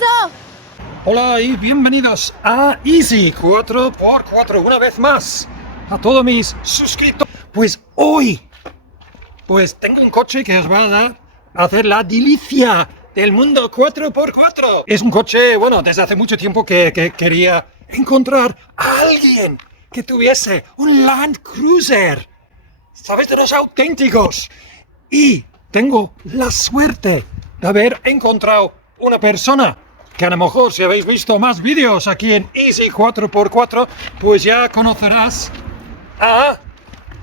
permiso. Hola y bienvenidos a Easy 4x4 una vez más a todos mis suscriptores. Pues hoy, tengo un coche que os va a dar a hacer la delicia del mundo 4x4. Es un coche, bueno, desde hace mucho tiempo que quería encontrar a alguien que tuviese un Land Cruiser, ¿sabes? De los auténticos. Y tengo la suerte de haber encontrado una persona que a lo mejor, si habéis visto más vídeos aquí en Easy 4x4, pues ya conocerás a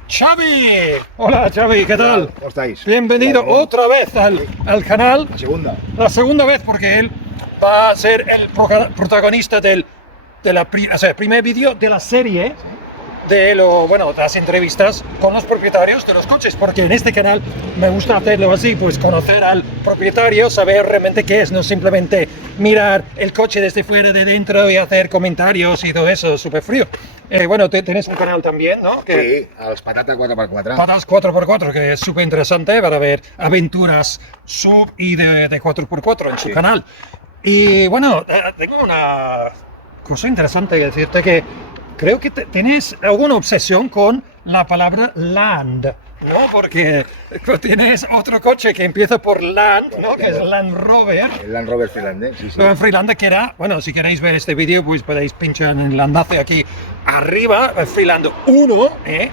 Xavi. Hola Xavi, ¿qué tal? ¿Cómo estáis? Bienvenido otra vez al canal. La segunda vez, porque él va a ser el protagonista del primer vídeo de la serie. De las entrevistas con los propietarios de los coches, porque en este canal me gusta hacerlo así, pues conocer al propietario, saber realmente qué es, no simplemente mirar el coche desde fuera, de dentro y hacer comentarios y todo eso, súper frío. Tenés un canal también, ¿no? Sí, a los Patatas 4x4. Patas 4x4, que es súper interesante para ver aventuras sub y de 4x4 en su canal. Y bueno, tengo una cosa interesante que decirte, que creo que tienes alguna obsesión con la palabra land, ¿no? Porque tienes otro coche que empieza por land, ¿no? Que es Land Rover. El Land Rover Freelander, sí. El Freelander, que era, bueno, si queréis ver este vídeo, pues podéis pinchar en el enlace aquí arriba, el Freelander 1, el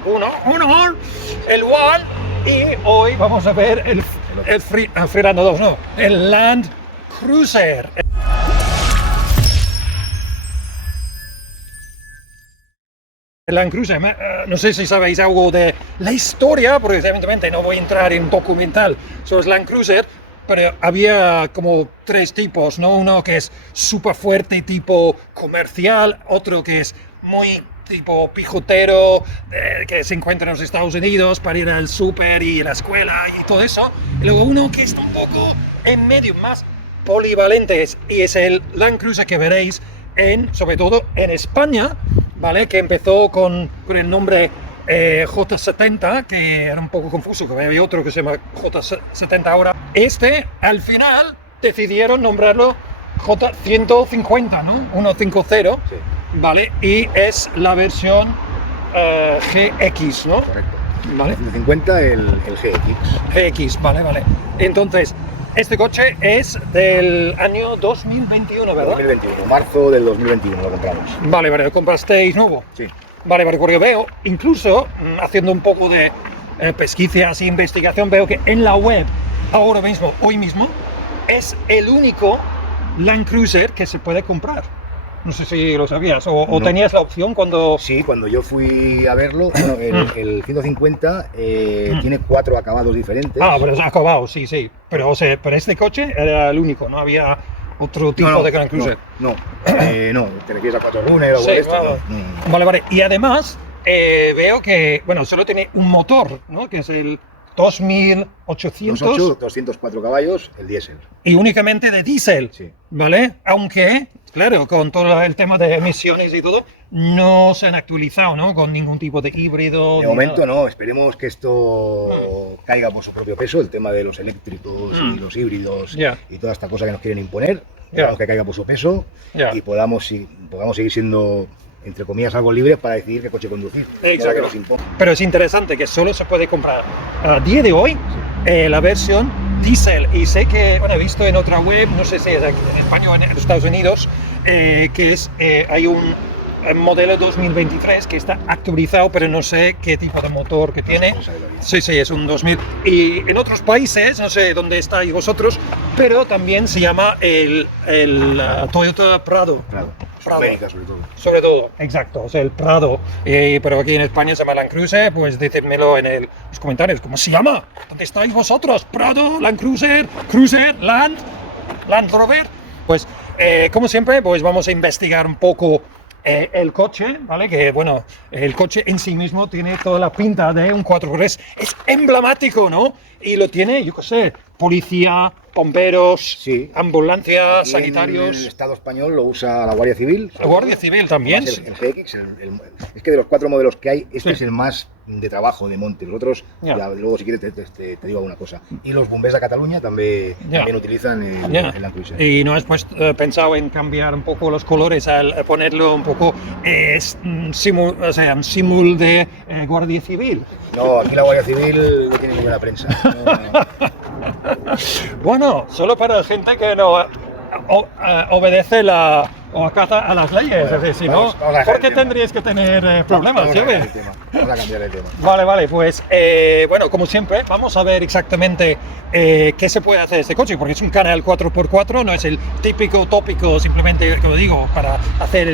One, y hoy vamos a ver el Freelander 2, no, el Land Cruiser. El Land Cruiser, no sé si sabéis algo de la historia, porque evidentemente no voy a entrar en un documental sobre el Land Cruiser, pero había como tres tipos, ¿no? Uno que es súper fuerte, tipo comercial, otro que es muy tipo pijotero, que se encuentra en los Estados Unidos para ir al súper y a la escuela y todo eso, y luego uno que está un poco en medio, más polivalente, y es el Land Cruiser que veréis sobre todo en España, ¿vale? Que empezó con el nombre J70, que era un poco confuso, que había otro que se llama J70 ahora. Al final, decidieron nombrarlo J150, ¿no? 150, sí. ¿Vale? Y es la versión GX, ¿no? Correcto. ¿Vale? 150, el GX. GX, vale. Entonces, este coche es del año 2021, ¿verdad? 2021, marzo del 2021 lo compramos. Vale, ¿lo comprasteis nuevo? Sí. Vale, porque veo, incluso haciendo un poco de pesquisas e investigación, veo que en la web, hoy mismo, es el único Land Cruiser que se puede comprar. No sé si lo sabías, o no. ¿Tenías la opción cuando...? Sí, cuando yo fui a verlo, bueno, el 150 tiene 4 acabados diferentes. Ah, pero es acabado, sí. Pero este coche era el único, no había otro tipo de Land Cruiser. No, te refieres a 4 lunes o algo de esto. No. Vale. Y además, veo que, solo tiene un motor, ¿no? Que es el 2800... 204 caballos, el diésel. Y únicamente de diésel, sí. ¿Vale? Aunque, claro, con todo el tema de emisiones y todo, no se han actualizado, ¿no? Con ningún tipo de híbrido. De momento no, esperemos que esto caiga por su propio peso, el tema de los eléctricos y los híbridos y toda esta cosa que nos quieren imponer, que caiga por su peso y podamos seguir siendo, entre comillas, algo libres para decidir qué coche conducir. Exacto. Pero es interesante que solo se puede comprar a día de hoy la versión diésel, y sé que, he visto en otra web, no sé si es aquí en España o en Estados Unidos, que hay un modelo 2023 que está actualizado, pero no sé qué tipo de motor que tiene. Sí, es un 2000. Y en otros países, no sé dónde estáis vosotros, pero también se llama el Toyota Prado. América, sobre todo, exacto, o sea, el Prado. Pero aquí en España se llama Land Cruiser, pues decídmelo en los comentarios, ¿cómo se llama? ¿Dónde estáis vosotros? ¿Prado, Land Cruiser, Land Rover? Pues, como siempre, pues vamos a investigar un poco el coche, ¿vale? Que, el coche en sí mismo tiene toda la pinta de un 4x3, es emblemático, ¿no? Y lo tiene, yo qué sé, policía, bomberos, Sí. ambulancias, Aquí sanitarios. En el Estado español lo usa la Guardia Civil. La Guardia Civil también. El GX, es que de los 4 modelos que hay, este Sí. es el más de trabajo, de monte. Los otros, Ya. ya, luego si quieres te digo alguna cosa. Y los bombers de Cataluña también utilizan el Land Cruiser. ¿Y no has pensado en cambiar un poco los colores al ponerlo un poco un símbolo de Guardia Civil? No, aquí la Guardia Civil no tiene ninguna prensa. No. Bueno, solo para la gente que no obedece o acata a las leyes. Bueno, es decir, si vamos no, a dejar ¿por el qué tema. tendrías que tener problemas? Vamos a ¿sabes? Vamos a cambiar el tema. Vale, pues bueno, como siempre, vamos a ver exactamente qué se puede hacer este coche, porque es un canal 4x4, no es el típico tópico, simplemente, como digo, para hacer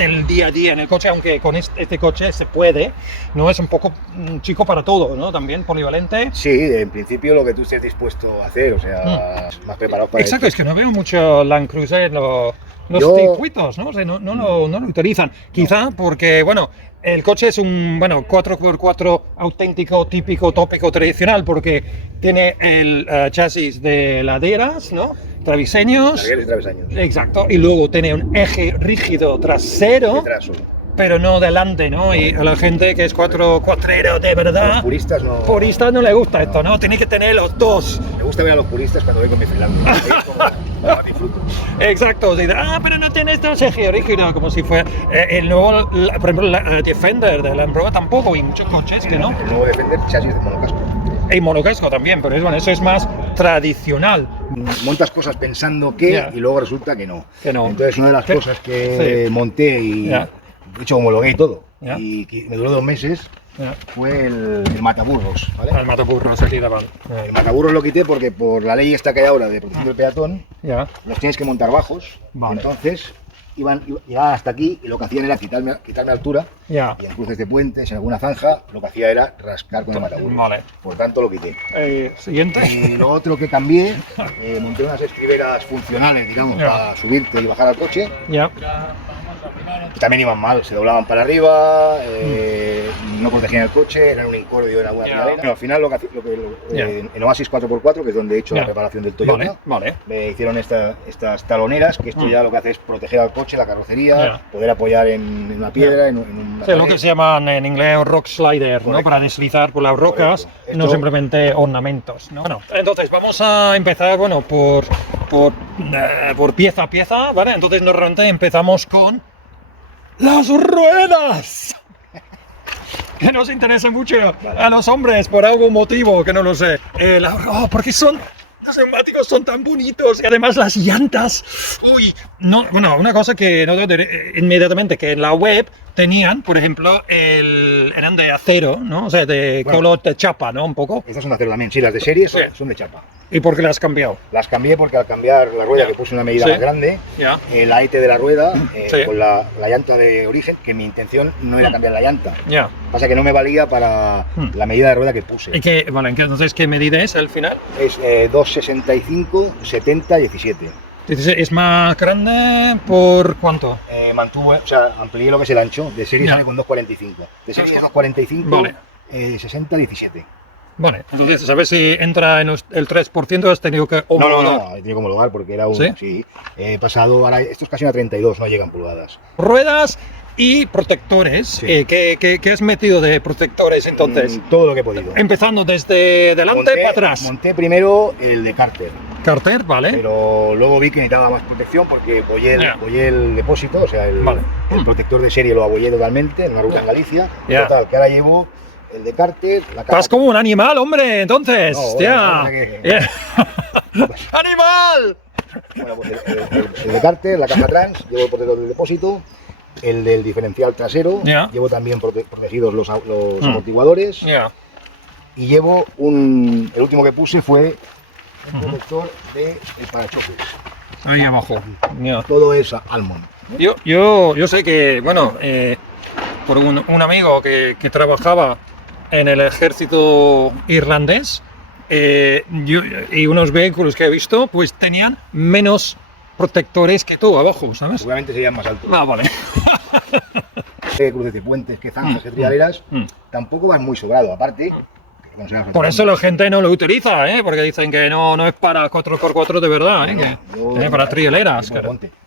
el día a día en el coche, aunque con este coche se puede, ¿no? Es un poco chico para todo, ¿no? También polivalente. Sí, en principio lo que tú estés dispuesto a hacer, o sea, más preparado para Exacto, es que no veo mucho Land Cruiser en los circuitos, ¿no? O sea, no lo utilizan. Quizá porque, bueno, el coche es un 4x4 auténtico, típico, tópico, tradicional, porque tiene el chasis de laderas, ¿no? Traviseños. Laderas y travesaños. Exacto, y luego tiene un eje rígido trasero, Retraso. pero no delante, ¿no? Y a la gente que es cuatrero de A verdad, los puristas no le gusta esto, ¿no? Tiene que tener los dos. Me gusta ver a los puristas cuando voy con mi Finlandia. Ahí es como disfruto. Exacto, pero no tiene este eje rígido, como si fuera el nuevo, por ejemplo, la Defender de Land Rover tampoco, y muchos coches que no. El nuevo Defender, chasis de monocasco. Y monocasco también, pero eso es más tradicional. Montas cosas pensando que y luego resulta que no. Entonces una de las cosas que monté y de hecho homologué y todo, y que me duró 2 meses, fue el mataburros, ¿vale? El mataburros aquí de vale. El mataburros lo quité porque por la ley esta que hay ahora de protección del peatón, los tienes que montar bajos, Vale. entonces llegaban hasta aquí y lo que hacían era quitarme altura, y en cruces de puentes, en alguna zanja, lo que hacía era rascar con el mataburros. Vale. Por tanto lo quité. Siguiente. Y lo otro que cambié, monté unas estriberas funcionales, digamos, para subirte y bajar al coche. Que también iban mal, se doblaban para arriba, no protegían el coche, eran un incordio en alguna finalera. Bueno, al final en Oasis 4x4, que es donde he hecho la preparación del Toyota, me hicieron estas taloneras, que esto ya lo que hace es proteger al coche, la carrocería, poder apoyar en una piedra, en una pared. Lo que se llaman en inglés rock slider, ¿no? Para deslizar por las rocas, no simplemente ornamentos, ¿no? Bueno, entonces vamos a empezar, bueno, por pieza a pieza, ¿vale? Entonces normalmente empezamos con las ruedas, que nos interesa mucho a los hombres por algún motivo que no lo sé. Porque los neumáticos son tan bonitos y además las llantas. Una cosa que noto inmediatamente que en la web tenían, por ejemplo, eran de acero, ¿no? O sea, color de chapa, ¿no? Un poco. Estas son de acero también, sí, las de serie son de chapa. ¿Y por qué las has cambiado? Las cambié porque al cambiar la rueda, que puse una medida más grande, el aite de la rueda, con la llanta de origen, que mi intención no era cambiar la llanta. Pasa que no me valía para la medida de rueda que puse. ¿Y entonces qué medida es al final? Es 2,65, 70, 17. ¿Es más grande por cuánto? Amplié lo que es el ancho, de serie sale con 2,45. De serie es 2,45, 60, 17. Vale, entonces, ¿sabes si entra en el 3%? ¿Has tenido que homologar? No, he tenido que homologar porque era un... Sí, he pasado, ahora esto es casi una 32, no llegan pulgadas. Ruedas y protectores. ¿Qué has metido de protectores entonces? Todo lo que he podido. Empezando desde delante para atrás. Monté primero el de Carter. Carter, vale. Pero luego vi que necesitaba más protección porque abollé el depósito, o sea, el protector de serie lo abollé totalmente en una ruta en Galicia. Total, que ahora llevo el de Carter, la caja... Estás como un animal, hombre, entonces. ¡Animal! Bueno, pues el de Carter, la caja trans, llevo el protector del depósito, el del diferencial trasero, llevo también protegidos los amortiguadores, y llevo el último que puse fue el protector del parachoques. Ahí abajo. Todo es Almond. Yo sé que, bueno, por un amigo que trabajaba en el ejército irlandés, y unos vehículos que he visto, pues tenían menos protectores que tú abajo, ¿sabes? Seguramente serían más altos. Vale. Cruces de puentes, que zanjas, que trialeras, tampoco vas muy sobrado. Aparte, Por eso la gente no lo utiliza, porque dicen que no es para 4x4 de verdad, que es para trialeras.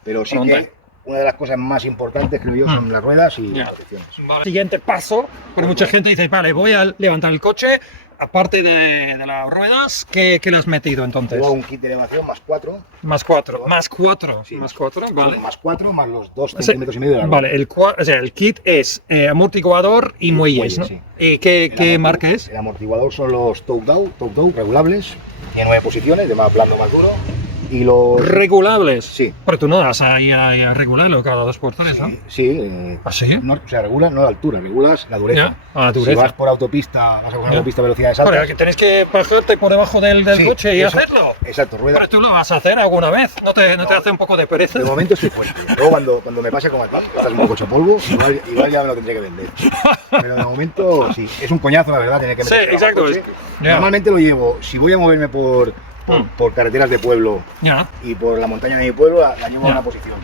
Pero sí que una de las cosas más importantes, creo yo, son las ruedas y las protecciones. Vale. Siguiente paso, porque mucha gente dice, vale, voy a levantar el coche, aparte de las ruedas, ¿qué le has metido entonces? Luego un kit de elevación más 4. Más 4, más 4, sí. Más 4, vale. Más 4, más los 2 centímetros y medio de la rueda. Vale, el kit es amortiguador y muelles, ¿no? Sí. ¿Qué marca es? El amortiguador son los top-down regulables, tiene 9 posiciones, de más blando, más duro. Y los regulables. Sí. Pero tú no das ahí a regularlo cada 2x3, ¿no? Sí. ¿Ah, sí? No, o sea, regulas no la altura, regulas la dureza. La dureza. Si vas por autopista, vas a coger autopista a velocidades altas. Pero que tenés que bajarte por debajo del coche y hacerlo. Exacto, rueda. Pero tú lo vas a hacer alguna vez, ¿no te hace un poco de pereza? De momento estoy fuerte. Luego cuando me pase como a ti, estás un coche polvo, igual ya me lo tendré que vender. Pero de momento sí, es un coñazo la verdad tener que meter. Sí, exacto. Normalmente lo llevo, si voy a moverme por carreteras de pueblo y por la montaña de mi pueblo, la llevo a una posición.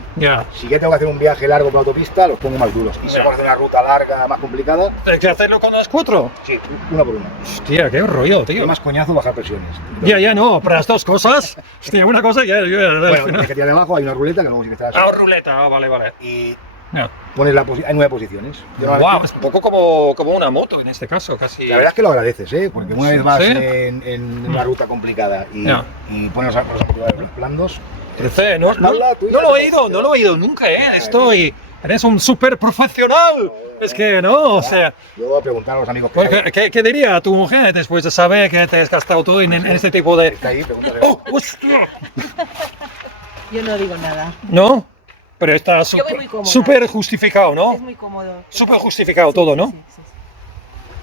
Si ya tengo que hacer un viaje largo por autopista, los pongo más duros. Y si voy a hacer una ruta larga, más complicada... ¿Tienes que hacerlo con las 4? Sí, una por una. Hostia, qué rollo, tío. Es más coñazo bajar presiones. No, para las dos cosas. Hostia, una cosa ya... Bueno, que tirar debajo hay una ruleta que luego sí que está... ruleta, vale. Y... Pones hay 9 posiciones. Wow, es un poco como una moto en este caso, casi. La verdad es que lo agradeces, porque una vez vas en una ruta complicada y pones los amortiguadores blandos. No lo he oído nunca, eres un súper profesional. Es que no, o sea. Yo voy a preguntar a los amigos ¿Qué diría tu mujer después de saber que te has gastado todo en este tipo de. Está ahí, pregúntale. ¡Oh, hostia! Yo no digo nada. ¿No? Pero está súper justificado, ¿no? Es muy cómodo. Súper justificado todo, ¿no? Sí.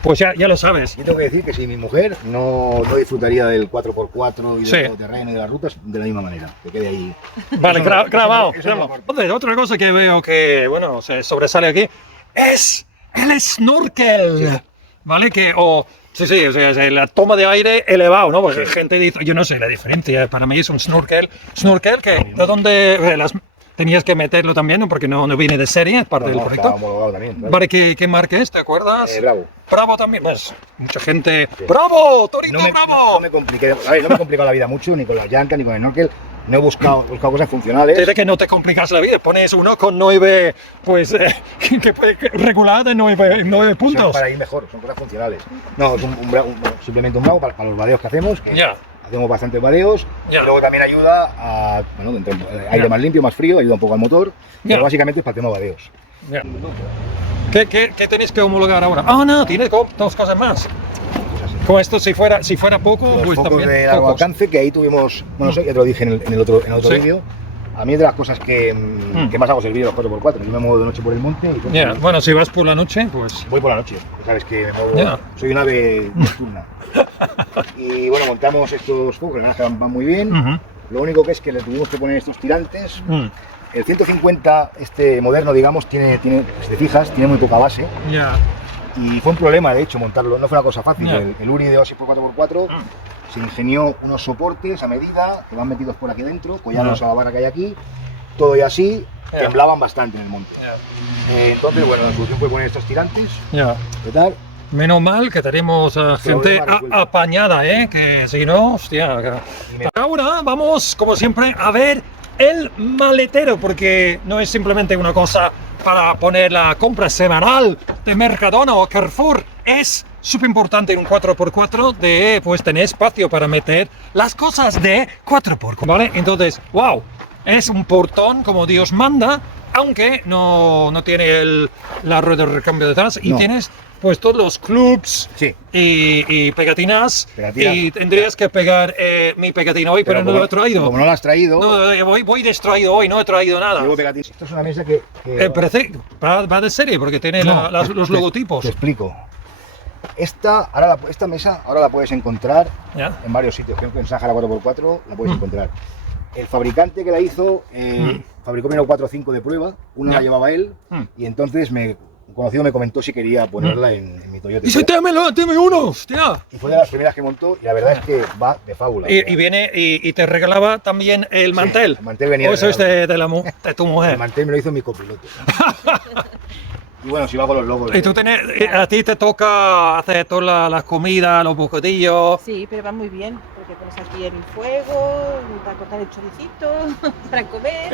Pues ya lo sabes. Yo tengo que decir que si mi mujer no disfrutaría del 4x4 y del terreno y de las rutas de la misma manera. Que quede ahí. Vale, grabado. Entonces, otra cosa que veo que, se sobresale aquí es el snorkel. Sí. ¿Vale? Sí, o sea, la toma de aire elevado, ¿no? Porque gente dice, yo no sé la diferencia, para mí es un snorkel. Snorkel que, ¿de dónde tenías que meterlo también, ¿no? Porque no viene de serie, es parte del proyecto? Está homologado también. Claro. ¿Vale? ¿Qué marca es? ¿Te acuerdas? Bravo. Bravo también, pues, mucha gente... Sí. ¡Bravo! ¡Torito, bravo! No me compliqué, no me he complicado la vida mucho, ni con la llanca, ni con el snorkel. No he buscado cosas funcionales. Desde que no te complicas la vida, pones uno con 9, pues, que puede regular de 9 puntos. Son para ir mejor, son cosas funcionales. No, es simplemente un bravo para los vadeos que hacemos, hacemos bastantes vadeos, y luego también ayuda a, aire más limpio, más frío, ayuda un poco al motor, pero básicamente es para el tema vadeos. ¿Qué tenéis que homologar ahora? No, tiene 2 cosas más. Como esto, si fuera poco, los pues focos también de largo alcance, que ahí tuvimos, bueno, ya te lo dije en el otro vídeo, a mí es de las cosas que más hago es el vídeo de los 4x4, yo me muevo de noche por el monte y bueno, si vas por la noche, pues... Voy por la noche, sabes que me muevo, soy un ave nocturna. Y bueno, montamos estos focos, la verdad que van muy bien, lo único que es que le tuvimos que poner estos tirantes. El 150, este moderno, digamos, tiene, si te fijas, tiene muy poca base. Y fue un problema, de hecho, montarlo, no fue una cosa fácil. El Uri de Osi por 4x4 se ingenió unos soportes a medida que van metidos por aquí dentro, collados a la barra que hay aquí, todo y así, temblaban bastante en el monte. Entonces, bueno, la solución fue poner estos tirantes. ¿Qué tal? Menos mal que tenemos gente apañada, que si no, hostia. Ahora vamos, como siempre, a ver el maletero, porque no es simplemente una cosa para poner la compra semanal de Mercadona o Carrefour, es súper importante en un 4x4 de pues tener espacio para meter las cosas de 4x4, ¿vale? Entonces, wow, es un portón como Dios manda, aunque no tiene la rueda de recambio detrás y tienes pues todos los clubs y pegatinas, y tendrías que pegar mi pegatina hoy, pero no lo he traído. Como no lo has traído... No, voy distraído hoy, no he traído nada. Esto es una mesa que parece, va de serie, porque tiene los logotipos. Te explico. Esta mesa ahora la puedes encontrar en varios sitios, creo que en Sáhara 4x4 la puedes encontrar. El fabricante que la hizo fabricó una 4 o 5 de prueba, una la llevaba él, y entonces un conocido me comentó si quería ponerla en mi Toyota. Y dice, dame uno, hostia. Y fue de las primeras que montó y la verdad es que va de fábula. Y viene y te regalaba también el mantel. El mantel venía o eso es de tu mujer. El mantel me lo hizo mi copiloto. Y bueno, si va con los logos. Y tú a ti te toca hacer toda la comida, los bocadillos. Sí, pero va muy bien, porque pones aquí el fuego, para cortar el choricito, para comer.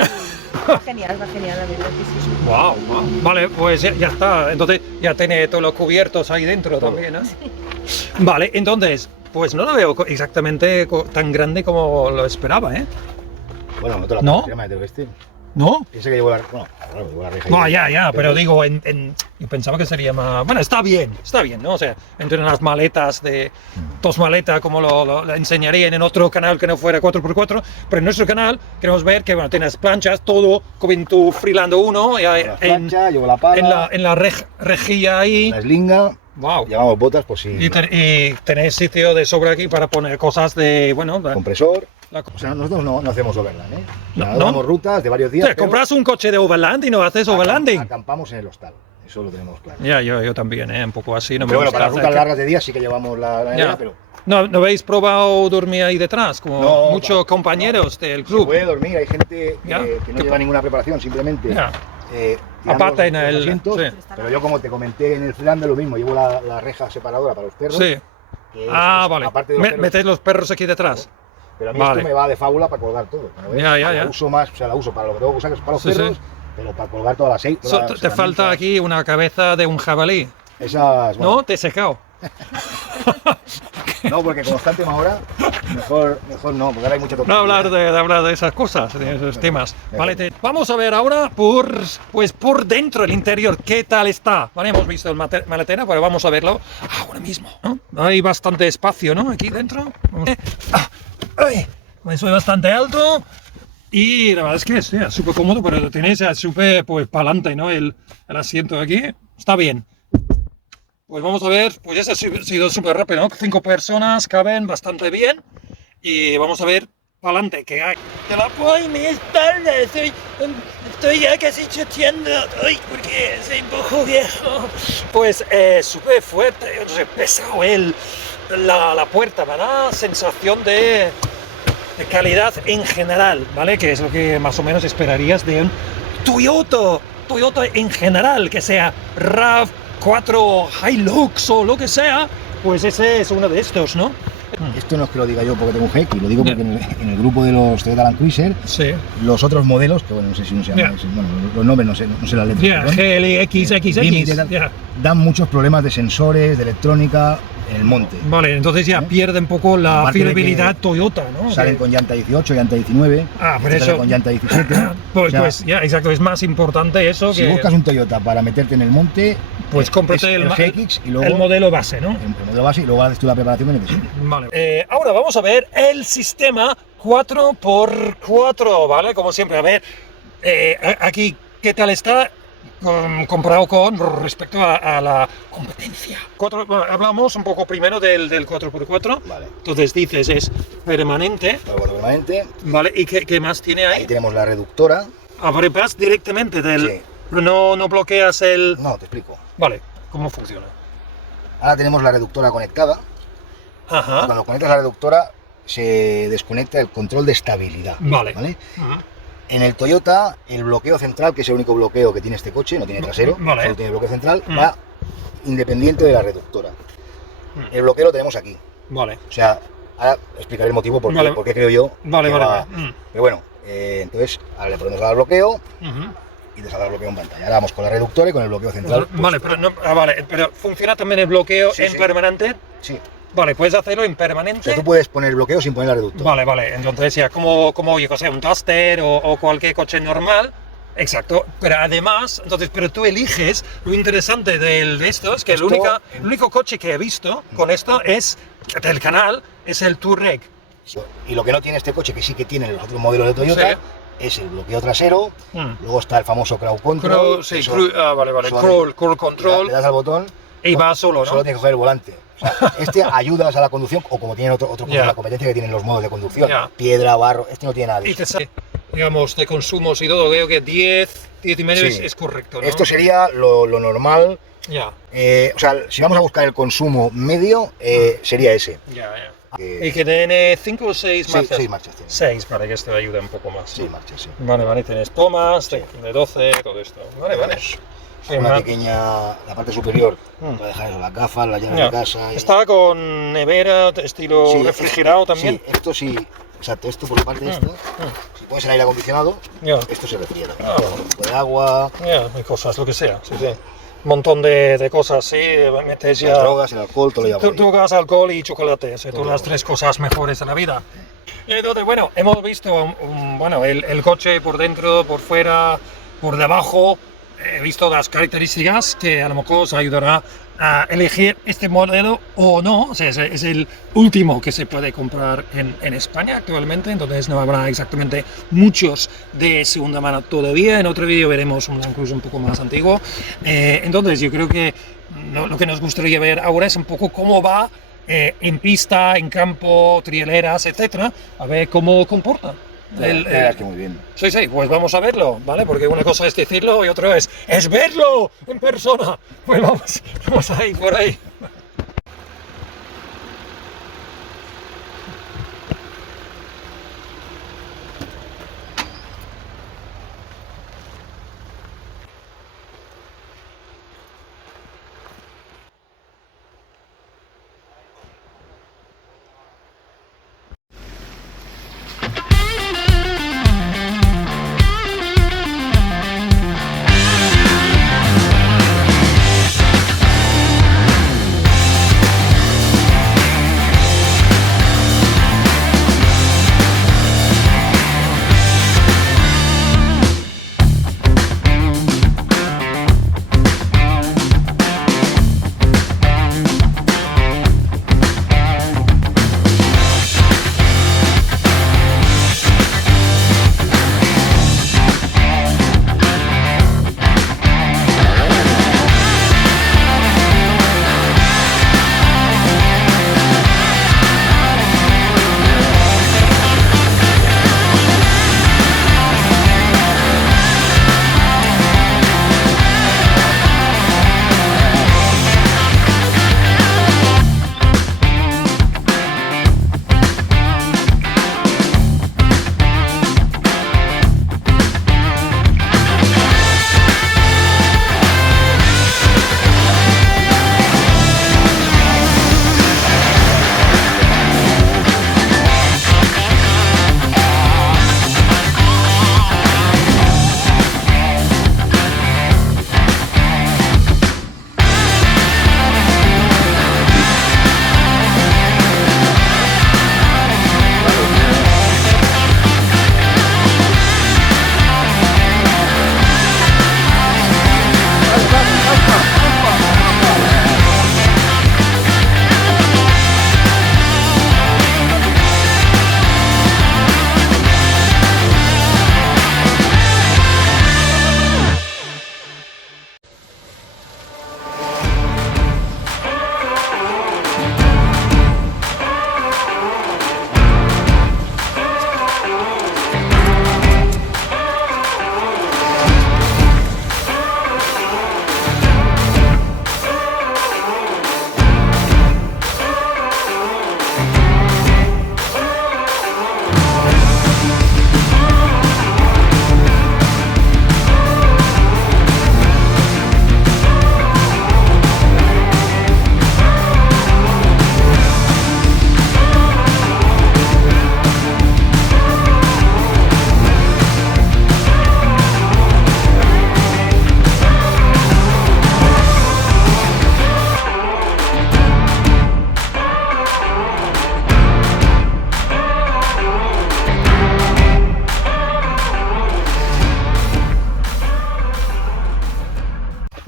Va genial, la verdad que sí. Wow, wow. Vale, pues ya está. Entonces ya tiene todos los cubiertos ahí dentro también, ¿no? Sí. Vale, entonces, pues no lo veo exactamente tan grande como lo esperaba, ¿eh? Bueno, no te lo ¿No? ¿No? Piensa que llevo la, llevo la reja. No, ya, pero digo, yo pensaba que sería más... Bueno, está bien, ¿no? O sea, entre las maletas de... Dos maletas, como lo enseñarían en otro canal que no fuera 4x4, pero en nuestro canal queremos ver que, bueno, tienes planchas, todo como en tu Freelando 1, llevo la pala, en la rejilla ahí. La eslinga. Wow. Llevamos botas, pues sí. Y tenéis sitio de sobra aquí para poner cosas de, bueno... Compresor. O sea, nosotros no hacemos overland, ¿eh? O sea, damos rutas de varios días. O sea, compras un coche de overland y no haces overlanding. Acampamos en el hostal, eso lo tenemos claro. Ya, yo también, un poco así. No pero bueno, para las rutas largas de día sí que llevamos la nevera, pero... ¿No habéis probado dormir ahí detrás? Como muchos compañeros del club. Se puede dormir, hay gente que no lleva ninguna preparación, simplemente... aparte en el asientos, sí. Pero yo, como te comenté en el Freelando, lo mismo, llevo la reja separadora para los perros. Sí. Vale. Aparte de ¿Metéis los perros aquí detrás? Pero a mí esto me va de fábula para colgar todo. Ya. La uso más, o sea, la uso para lo que tengo que usar, es para los perros, pero para colgar todas las 6. Te falta aquí una cabeza de un jabalí. Esas, bueno. ¿No? Te he secado. No, porque como está el tema ahora, mejor no, porque ahora hay mucha toxicidad. No hablar de esas cosas, de esos temas. Vale, vamos a ver ahora por dentro, el interior, qué tal está. Vale, hemos visto el maletero, pero vamos a verlo ahora mismo, ¿no? Hay bastante espacio, ¿no? Aquí dentro. Soy bastante alto y la verdad es que es súper cómodo, pero tenéis súper para adelante, ¿no? El asiento aquí está bien. Pues vamos a ver, pues ya se ha sido súper rápido, ¿no? 5 personas caben bastante bien y vamos a ver para adelante qué hay. ¡Que la voy mi espalda! Estoy ya casi choteando, porque soy un poco viejo. Pues súper fuerte, no sé, pesado la puerta, me da sensación de calidad en general, ¿vale? Que es lo que más o menos esperarías de un Toyota en general, que sea RAV4 Hilux o lo que sea, pues ese es uno de estos, ¿no? Esto no es que lo diga yo porque tengo un X, lo digo porque en el grupo de los Toyota Land Cruiser, los otros modelos, que bueno, no sé si no se llaman, bueno, los nombres no sé las letras. GL, XX, dan muchos problemas de sensores, de electrónica en el monte. Vale, entonces ya pierde un poco la fiabilidad Toyota, ¿no? Salen con llanta 18, llanta 19, pero eso con llanta 17. pues ya, exacto, es más importante eso. Si buscas un Toyota para meterte en el monte, pues cómprate el GX y luego el modelo base, ¿no? El modelo base y luego haces tú la preparación que necesitas. Vale. Ahora vamos a ver el sistema 4x4, ¿vale? Como siempre, a ver, aquí, ¿qué tal está? Comparado con respecto a la competencia. Bueno, hablamos un poco primero del 4x4. Vale. Entonces dices es permanente. Permanente. Vale, ¿y qué más tiene ahí? Ahí tenemos la reductora. Vas directamente del... Sí. No bloqueas el... No, te explico. Vale, ¿cómo funciona? Ahora tenemos la reductora conectada. Ajá. Cuando conectas la reductora se desconecta el control de estabilidad. Vale. Ajá. En el Toyota, el bloqueo central, que es el único bloqueo que tiene este coche, no tiene trasero, solo tiene bloqueo central, va independiente de la reductora. El bloqueo lo tenemos aquí. Vale. O sea, ahora explicaré el motivo por qué creo yo vale. Pero bueno, entonces ahora le podemos dar bloqueo y deshacer el bloqueo en pantalla. Ahora vamos con la reductora y con el bloqueo central. Vale, pero ¿funciona también el bloqueo en permanente? Sí. Vale, puedes hacerlo en permanente. O sea, tú puedes poner bloqueo sin poner la reductora. Vale. Entonces ya como yo sé, un Duster o cualquier coche normal. Exacto. Pero además, pero tú eliges. Lo interesante de esto es que el único coche que he visto con esto es del canal es el Touareg. Y lo que no tiene este coche, que sí que tienen los otros modelos de Toyota, es el bloqueo trasero. Luego está el famoso Crawl Control. Crawl Control. Le das al botón y va solo, ¿no? Solo tienes que coger el volante. O sea, este ayudas a la conducción, o como tienen otro la competencia que tienen los modos de conducción, piedra, barro, este no tiene nada de eso. Digamos, de consumos y todo, veo que 10 y medio es correcto, ¿no? Esto sería lo normal. O sea, si vamos a buscar el consumo medio, sería ese. ¿Y que tiene 5 o 6 marchas? 6 marchas tiene. 6, para que esto ayude un poco más. 6 marchas, sí. Vale, tienes tomas de 12, todo esto. Vale. una pequeña, la parte superior, para dejar eso, las gafas, las llaves de casa. Está con nevera, estilo refrigerado también. Sí, esto sí, exacto, esto por la parte esta, si pones el aire acondicionado, esto se refriera. Un poco de agua. Hay cosas, lo que sea, sí. Un montón de cosas, sí, metes ya... Las drogas, el alcohol, todo lo llevamos. Drogas, alcohol y chocolate, son las 3 cosas mejores de la vida. Entonces, bueno, hemos visto el coche por dentro, por fuera, por debajo. He visto las características que a lo mejor os ayudará a elegir este modelo o no. O sea, es el último que se puede comprar en España actualmente, entonces no habrá exactamente muchos de segunda mano todavía. En otro vídeo veremos un Land Cruiser un poco más antiguo. Entonces yo creo que lo que nos gustaría ver ahora es un poco cómo va en pista, en campo, trialeras, etcétera, a ver cómo comporta. Que muy bien. Sí, pues vamos a verlo, ¿vale? Porque una cosa es decirlo y otra es verlo en persona. Pues vamos ahí, por ahí.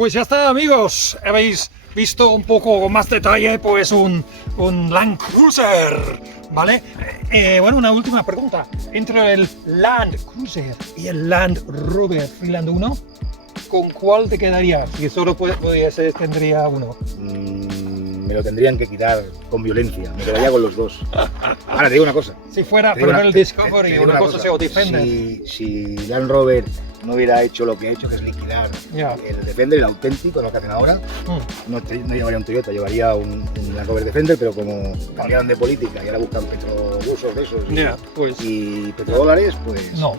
Pues ya está, amigos, habéis visto un poco con más detalle pues un Land Cruiser, ¿vale? Bueno, una última pregunta, entre el Land Cruiser y el Land Rover Freeland 1, ¿con cuál te quedarías? Si solo tendría uno. Me lo tendrían que quitar con violencia, me quedaría con los dos. Ahora te digo una cosa. Si fuera el Discovery o una cosa o Defender. Si Land Rover no hubiera hecho lo que ha hecho, que es liquidar el Defender, el auténtico, lo que hacen ahora, no llevaría un Toyota, llevaría un Land Rover Defender, pero como cambiaron de política y ahora buscan petrobusos de esos y petrodólares, pues no.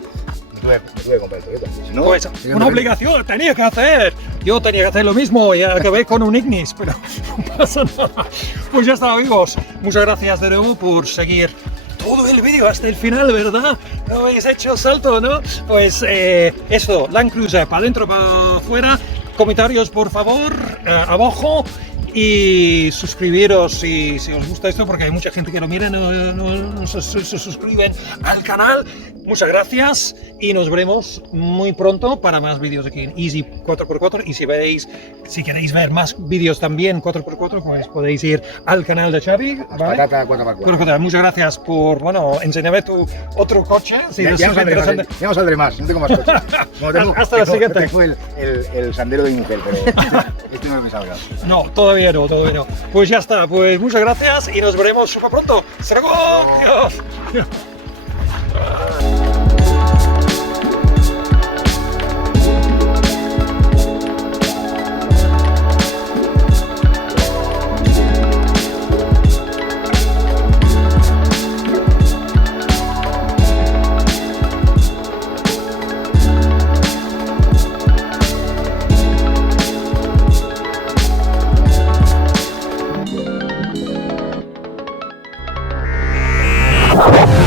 Me tuve que comprar el Toyota. Si no, pues una obligación tenía que hacer. Yo tenía que hacer lo mismo y acabé con un Ignis, pero no pasa nada. Pues ya está, amigos. Muchas gracias de nuevo por seguir todo el vídeo hasta el final, ¿verdad? No habéis hecho salto, ¿no? Pues eso, Land Cruiser, para adentro, para afuera. Comentarios, por favor, abajo. Y suscribiros si os gusta esto, porque hay mucha gente que lo mira y no se suscriben al canal. Muchas gracias y nos veremos muy pronto para más vídeos aquí en Easy 4x4. Y si queréis ver más vídeos también 4x4, pues podéis ir al canal de Xavi, ¿vale? Patata 4x4. Muchas gracias por, bueno, enseñarme tu otro coche. Sí, ya no saldré más, no tengo más coches. Hasta la siguiente. Fue el Sandero de mi mujer, pero este no me salga. No, todavía no. Pues ya está, pues muchas gracias y nos veremos súper pronto. ¡Hasta luego! ¡Adiós! ¡Vamos!